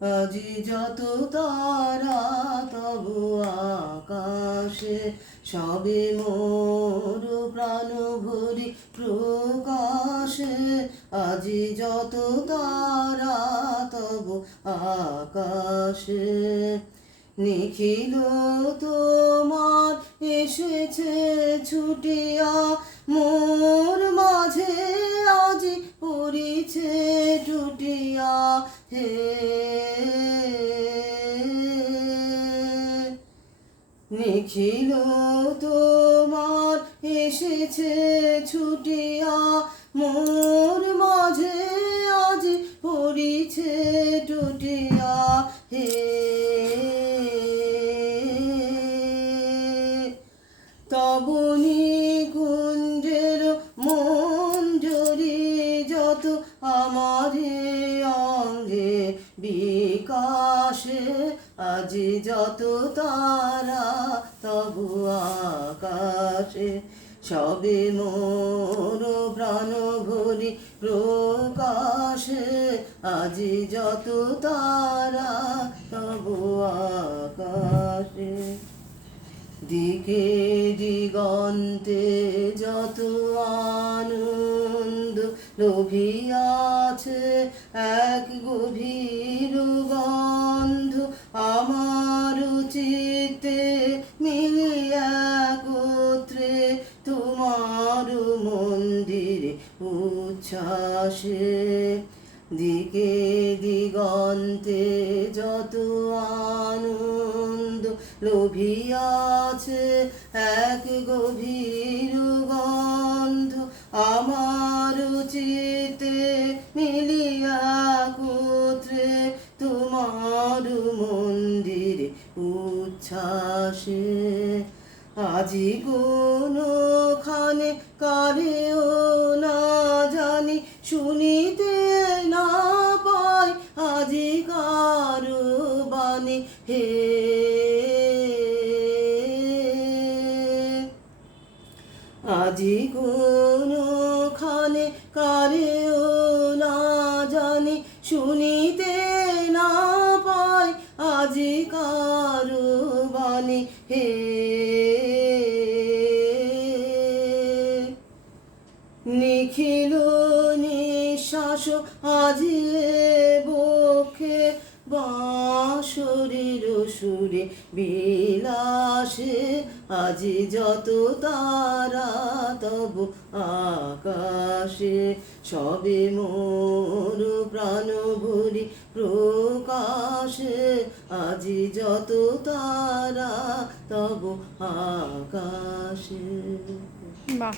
আজি যত তারা তবু আকাশে, সবে মোর প্রাণ ভরি প্রকাশে। আজি যত তারা তবু আকাশে, নিখিল তোমার এসেছে ছুটিয়া, মোর মাঝে আজি পড়িছে টুটিয়া। হে নিখিল তোমার এসেছে ছুটিয়া, মোর মাঝে আজি পড়িছে টুটিয়া। হে তবনি কুঞ্জের মঞ্জরি যত আমারে অঙ্গে বিকাশে, আজি যত তারা তবু আকাশে, সবে মোর প্রাণ ভরি প্রকাশে। আজি যত তারা তবু আকাশে, দিকে দিগন্তে যত আনন্দ লোভিয়াছে, এক গভীর গন্ধ আমার চিত্তে মিলে একত্রে তোমার মন্দিরে উচ্ছ্বাসে। দিকে দিগন্তে যত আনন্দ লোভিয়াছে, এক গভীর গন্ধ আমার চিত্তে মিলিয়া একত্রে তোমার মন্দিরে উচ্ছ্বাসে। আজি কোনখানে কারেও না জানি, শুনিতে না পাই আজি কারো বাণী। হে আজি কোনখানে কারেও না জানি, শুনিতে না পাই আজি কারো বাণী। হে নিখিল নিঃশ্বাস আজি বক্ষে, বাঁশরীর সুরে বিলাসে। আজি যত তারা তবু আকাশে, সবে মোর প্রাণ ভরি প্রকাশে। আজি যত তারা তবু আকাশে। বাহ।